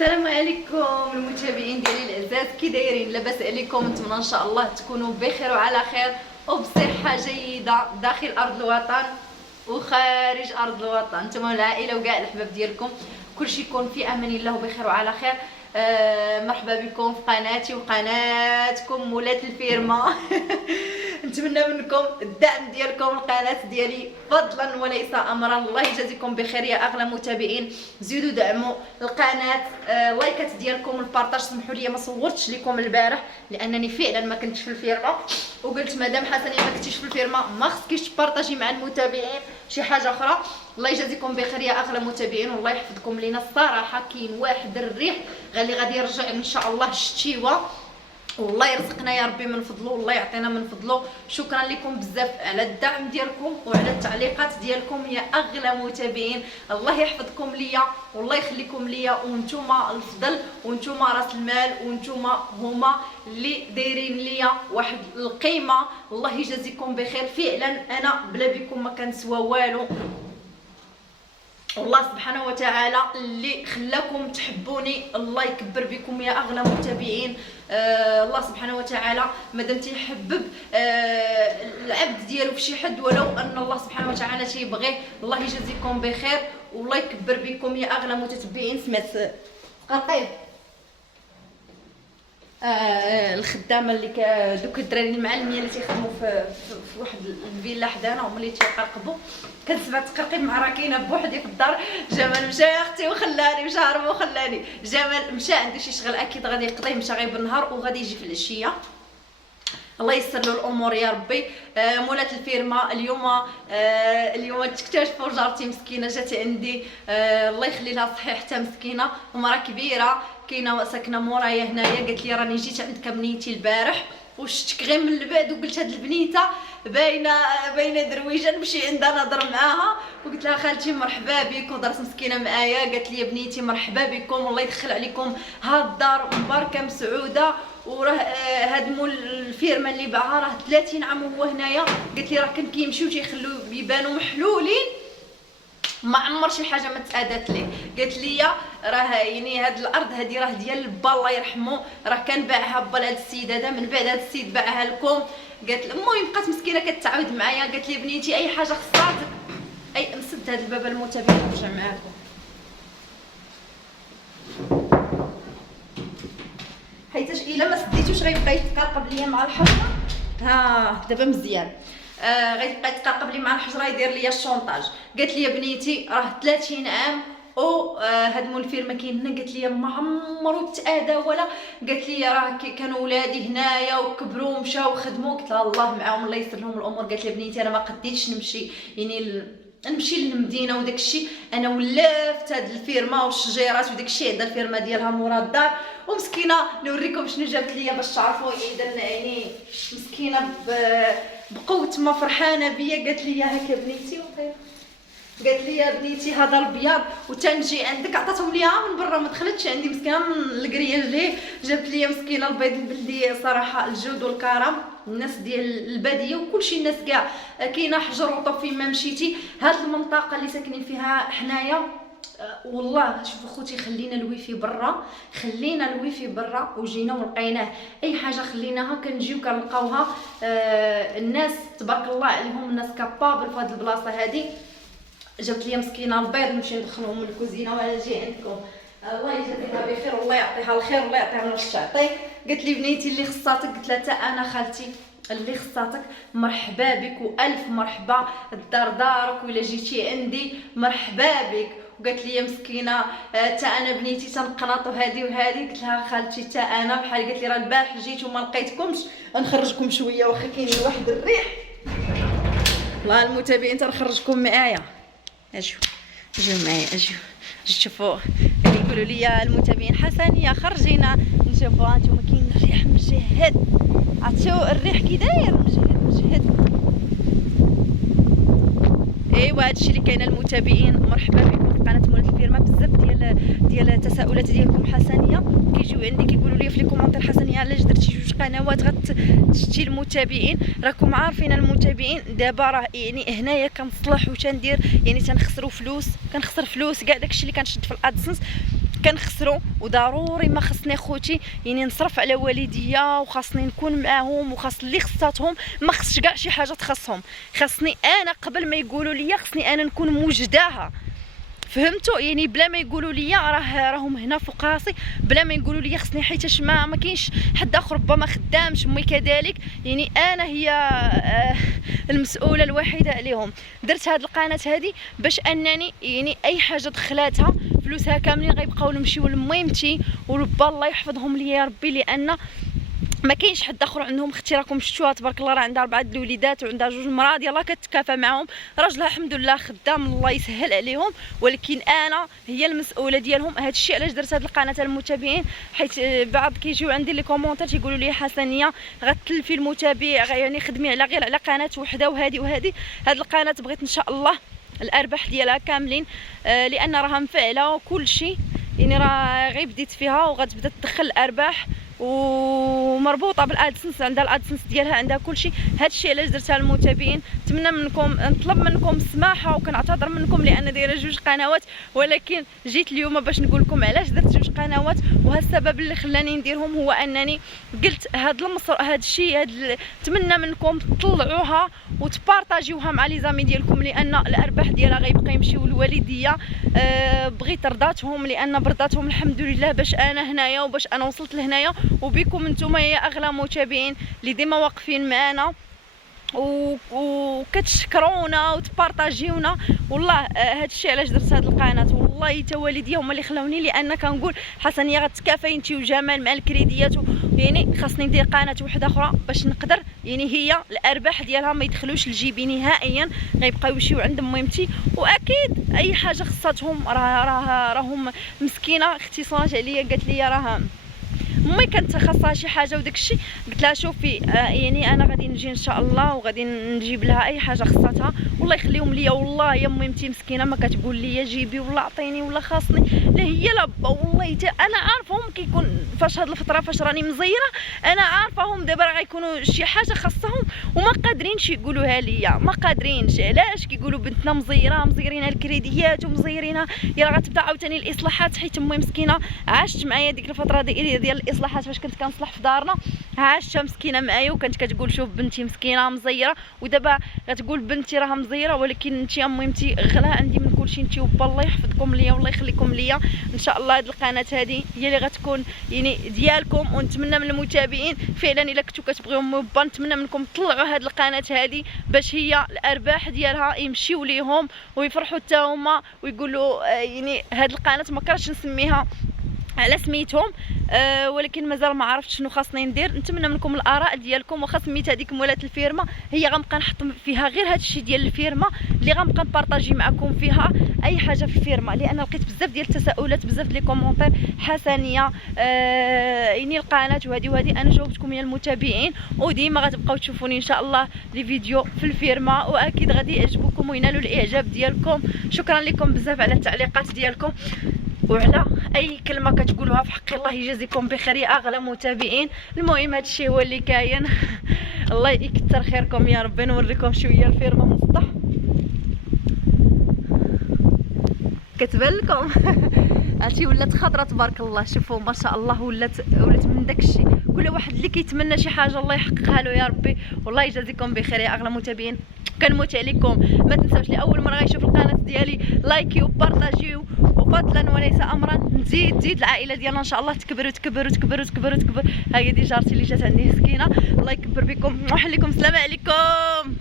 السلام عليكم المتابعين ديالي الاعزاء، كي دايرين؟ لاباس عليكم؟ نتمنى ان شاء الله تكونوا بخير وعلى خير وبصحه جيده داخل ارض الوطن وخارج ارض الوطن، نتوما العائله وكاع الاحباب ديالكم كلشي يكون في امان الله وبخير وعلى خير. مرحبا بكم في قناتي وقناتكم مولات الفيرما. نتمنى منكم الدعم ديالكم القناه ديالي فضلا وليس امرا. الله يجازيكم بخير يا اغلى متابعين، زيدوا دعموا القناه. لايكات ديالكم البارطاج. سمحوا لي ما صورتش لكم البارح لانني فعلا ما كنتش في الفيرما، وقلت مادام حسنيه ما كنتيش في الفيرما ما خصكيش تبارطاجي مع المتابعين شي حاجه اخرى. الله يجازيكم بخير يا اغلى متابعين والله يحفظكم لينا. الصراحه كاين واحد الريح غادي يرجع ان شاء الله الشتيوه، والله يرزقنا يا ربي من فضله والله يعطينا من فضله. شكرا لكم بزاف على الدعم ديالكم وعلى التعليقات ديالكم يا اغلى متابعين. الله يحفظكم ليا والله يخليكم ليا، وانتوما الفضل وانتوما راس المال وانتوما هما اللي دايرين ليا واحد القيمه. الله يجازيكم بخير، فعلا انا بلا بكم ما كنسوى والو. والله سبحانه وتعالى اللي خلاكم تحبوني الله يكبر بكم يا اغلى متابعين. الله سبحانه وتعالى مادام تيحبب العبد ديالو في شي حد ولو ان الله سبحانه وتعالى تيبغيه. الله يجازيكم بخير والله يكبر بكم يا اغلى متتبعين. سمعت قرقيب الخدامه اللي دوك الدراري المعلمين اللي تيخدموا في واحد الفيلا حدانا هما اللي تيقرقبوا. كنسمع تقرقيب مع راكينه بوحدي في الدار. جمال مشى يا اختي وخلاني، مشى هرب وخلاني. جمال مشى عنده شي شغل اكيد غادي يقضيه، مشى غير بالنهار وغادي يجي في العشيه. الله يسر له الامور يا ربي. مولات الفيرما اليوم تكتشفوا جارتي مسكينه جات عندي، الله يخلي لها صحيحتها مسكينه، ومراه كبيره كاينه ساكنه مورايا هنايا. قالت لي راني جيت عندك بنيتي البارح وشتك غير من البعد وقلت هاد البنيته باينه درويجه نمشي عندها نهضر معاها. وقلت لها خالتي مرحبا بك، ودرت مسكينه معايا قالت لي بنيتي مرحبا بكم والله يدخل عليكم هاد الدار مباركه مسعوده. وراه هاد مول الفيرما اللي باعها راه 30 عام وهو هنايا. قالت لي راه كان كيمشيو تيخليو يبانوا محلولين، ما عمر شي حاجه ما تادات ليه. قالت لي راه يعني هاد الارض هادي راه ديال با الله يرحمه، راه كان باعها با لهاد السيد هذا، من بعد هاد السيد باعها لكم. قالت المهم بقات مسكينه كتعاود معايا. قالت لي بنيتي اي حاجه خصاتك اي نسد هاد الباب المتابعين ونرجع معاكم. حيتاش الا ما سديتوش غيبقى يتقرقب ليا مع الحجره. ها دابا مزيان. غيبقى يتقرقب لي مع الحجره يدير ليا الشونطاج. قالت لي بنيتي راه 30 عام او هاد مول الفيرما كاين هنا. قالت لي ما عمرو تاذى ولا. قالت لي راه كانوا ولادي هنايا وكبروا ومشاو وخدموا. قلت لها الله معاهم الله يسر لهم الامور. قالت لي بنيتي انا ما قديتش نمشي يعني نمشي للمدينه وداك الشيء، انا ولفت هاد الفيرما والشجيرات وداك الشيء عندها الفيرما ديالها مورا الدار. ومسكينه نوريكم شنو جابت ليا باش تعرفوا يعني مسكينه بقوه ما فرحانه بيا. قالت لي هكا بنيتي قالت لي يا بنيتي هذا البياض وتنجي عندك. عطاتهم ليها من برا ما دخلتش عندي مسكينه من الكرياج ليه. جابت لي مسكينه البيض البلدي صراحه الجود والكرم الناس ديال الباديه وكلشي الناس كاع كاينه حجر وطب فين ما مشيتي. هاد المنطقه اللي ساكنين فيها حنايا والله شوفوا خوتي خلينا الويفي برا وجينا ولقيناه. اي حاجه خليناها كنجيو كنلقاوها. الناس تبارك الله عليهم الناس كابابل في هاد البلاصه هادي. جابت لي مسكينه البيض نمشي ندخلهم للكوزينه وانا نجي عندكم. الله يجازيها بخير والله يعطيها الخير والله يعطيها من الشعطي. قالت لي بنيتي اللي خصاتك. قلت لها حتى انا خالتي اللي خصاتك مرحبا بك والف مرحبا، الدار دارك ولا جيتي عندي مرحبا بك. وقالت لي مسكينه حتى انا بنيتي تنقناطو هذه وهذه. قلت لها خالتي حتى انا بحال. قالت لي راه البارح جيت وما لقيتكمش نخرجكم شويه واخا كاين واحد الريح. والله المتابعين تنخرجكم معايا. اجيو معايا اجيو شوفوا يقولوا لي المتابعين حسنيه خرجينا نشوفوا هانتوما كاين الريح مجهد. عرفتوا الريح كي داير مجهد. ايوا هادشي اللي كاين المتابعين. مرحبا بكم في قناه مولات الفيرما. بزاف ديال التساؤلات ديالكم حسنيه كيجيو عندي كيقولوا لي في لي كومونتير حسنيه علاش درتي جوج قنوات غتشتي المتابعين. راكم عارفين المتابعين دابا راه يعني هنايا كنصلح وتندير يعني تنخسروا فلوس كنخسر فلوس كاع داكشي اللي كنشد في الادسنس كنخسروا، وضروري ما خصني خوتي يعني نصرف على والديا، وخاصني نكون معاهم، وخاص اللي خصاتهم ما خصش كاع شي حاجه تخصهم، خاصني انا قبل ما يقولوا لي خصني انا نكون موجداها. فهمتوا؟ يعني بلا ما يقولوا لي راهم هنا فوق راسي، بلا ما يقولوا لي خصني، حيتاش ما كاينش حد اخر ربما خدامش امي كذلك، يعني انا هي المسؤوله الوحيده عليهم. درت هذه القناه هذه باش انني يعني اي حاجه دخلاتها فلوسها كاملين غيبقاو نمشيو لميمتي ولبا الله يحفظهم لي يا ربي، لان ما كاينش حد اخر عندهم. اختي راكم شفتوها تبارك الله، راه عندها 4 الوليدات وعندها 2 مرات، يلاه كتكافى معاهم، راجلها الحمد لله خدام الله يسهل عليهم، ولكن انا هي المسؤوله ديالهم. هذا الشيء علاش درت هذه القناه المتابعين، حيت بعض كيجيو عندي لي كومونتير تيقولوا لي حسنيه غتلفي المتابع، يعني خدمي على غير على قناه وحده وهذه هذه القناه بغيت ان شاء الله الارباح ديالها كاملين، لان راها مفعله وكل شيء، يعني راه غير بديت فيها وغتبدا تدخل الارباح ومربوطه بالادسنس، عندها الادسنس ديالها، عندها كل شيء. هذا الشيء علاش درتها للمتابعين. نتمنى منكم، نطلب منكم السماحه وكنعتذر منكم لان دايره 2 قنوات، ولكن جيت اليوم باش نقول لكم علاش درت 2 قنوات، وهذا السبب اللي خلاني نديرهم هو انني قلت هذا الشيء نتمنى منكم تطلعوها وتبارطاجيوها مع لي زامي ديالكم، لان الارباح ديالها غيبقى يمشيو للوالديه. بغيت رضاتهم، لان برضاتهم الحمد لله باش انا هنايا وباش انا وصلت لهنايا، وبكم نتوما يا اغلى متابعين اللي ديما واقفين معنا وكتشكرونا وتبارطاجيونا. والله هذا الشيء علاش درت هذه القناه، والله حتى والديا هما اللي خلاوني، لان كنقول حسنيه غتكافاي انت وجمال مع الكريديات، يعني خاصني ندير قناه وحده اخرى باش نقدر يعني هي الارباح ديالها ما يدخلوش لجيبي نهائيا، غيبقاو يمشيو عند ميمتي. واكيد اي حاجه خصاتهم راهم مسكينه اختي صونات عليا قالت لي راه امي كانت خاصها شي حاجه وداك الشيء، قلت لها شوفي يعني انا غادي نجي ان شاء الله وغادي نجيب لها اي حاجه خصاتها، والله يخليهم ليا. والله يا ميمتي مسكينه ما كتقول لي جيبي ولا عطيني ولا خاصني، لا هي لا با، والله انا عارفهم كيكون فاش هاد الفتره فاش راني مزيره، انا عارفاهم دابا راه غيكونوا شي حاجه خاصهم وما قادرينش يقولوها ليا، ما قادرينش. علاش؟ كيقولوا بنتنا مزيره، مزيرينها الكريديات ومزيرينها، يلا غتبدا عاوتاني الاصلاحات، حيت امي مسكينه عاشت معايا ديك الفتره ديال الاصلاحات فاش كنت كنصلح في دارنا، عاشتها مسكينه معايا وكانت كتقول شوف بنتي مسكينه مزيره، ودابا غتقول بنتي راه مزيره، ولكن انت اميمتي غلا عندي من كلشي، انت وبا الله يحفظكم ليا والله يخليكم ليا. ان شاء الله هذه القناه هذه هي اللي غتكون يعني ديالكم، ونتمنى من المتابعين فعلا الا كنتو كتبغيو امي وبا نتمنى منكم تطلعوا هذه القناه هذه باش هي الارباح ديالها يمشيو ليهم ويفرحوا حتى هما ويقولوا يعني هذه القناه ما كرهتش نسميها على سميتهم، ولكن مازال ما عرفتش شنو خاصني ندير. نتمنى منكم الاراء ديالكم، واخا سميت هذيك مولات الفيرما هي غنبقى نحط فيها غير هذا الشيء ديال الفيرما اللي غنبقى نبارطاجي معكم فيها اي حاجه في الفيرما، لان لقيت بزاف ديال التساؤلات، بزاف ديال لي كومونتير حسنيه يعني القناه وهذه انا جاوبتكم يا المتابعين، وديما غتبقاو تشوفوني ان شاء الله لي فيديو في الفيرما، واكيد غادي يعجبكم وينالوا الاعجاب ديالكم. شكرا لكم بزاف على التعليقات ديالكم وعلى اي كلمه كتقولوها في حقي، الله يجازيكم بخير يا اغلى متابعين. المهم هذا الشيء هو اللي كاين الله يكثر خيركم يا ربي. نوريكم شويه الفيرما من السطح كتبان لكم عرفتي ولات خضره تبارك الله، شوفوا ما شاء الله ولات من داك الشيء. كل واحد اللي كيتمنى شي حاجه الله يحققها له يا ربي، والله يجازيكم بخير يا اغلى متابعين. كنموت عليكم، ما تنساوش لاول مره غيشوف القناه ديالي لايكيو وبارطاجيو، وفضلا وليس امرا نزيد العائله ديالنا ان شاء الله تكبر تكبر تكبر تكبر تكبر. ها هي دي جارتي اللي جات عندي مسكينه، الله يكبر بكم ويحليكم. السلام عليكم.